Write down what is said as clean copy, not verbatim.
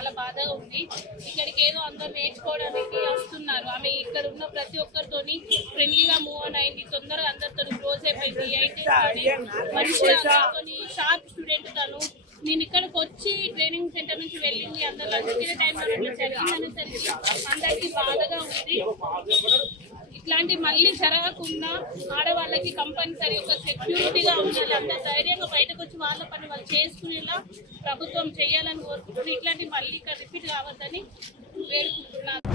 చాలా బాధగా ఉంది. ఇక్కడికి ఏదో అందరు నేర్చుకోవడానికి వస్తున్నారు. ఆమె ఇక్కడ ఉన్న ప్రతి ఒక్కరితోని ఫ్రెండ్లీగా మూవ్ ఆన్ అయింది, తొందరగా అందరితో క్లోజ్ అయిపోయింది. అయితే మంచిగా అందరితో షార్ప్ స్టూడెంట్ తను. నేను ఇక్కడికి వచ్చి ట్రైనింగ్ సెంటర్ నుంచి వెళ్ళింది, అందరు లంచ్ టైంలో జరిగిందనేసరికి అందరికీ బాధగా ఉంది. ఇట్లాంటి మళ్ళీ జరగకుండా ఆడవాళ్ళకి కంపల్సరీ ఒక సెక్యూరిటీగా ఉండాలి. అంత ధైర్యంగా బయటకు వచ్చి వాళ్ళ పని వాళ్ళు చేసుకునేలా ప్రభుత్వం చేయాలని కోరుకుంటున్నారు. ఇట్లాంటి మళ్ళీ ఇక్కడ రిపీట్ కావద్దని వేడుకుంటున్నారు.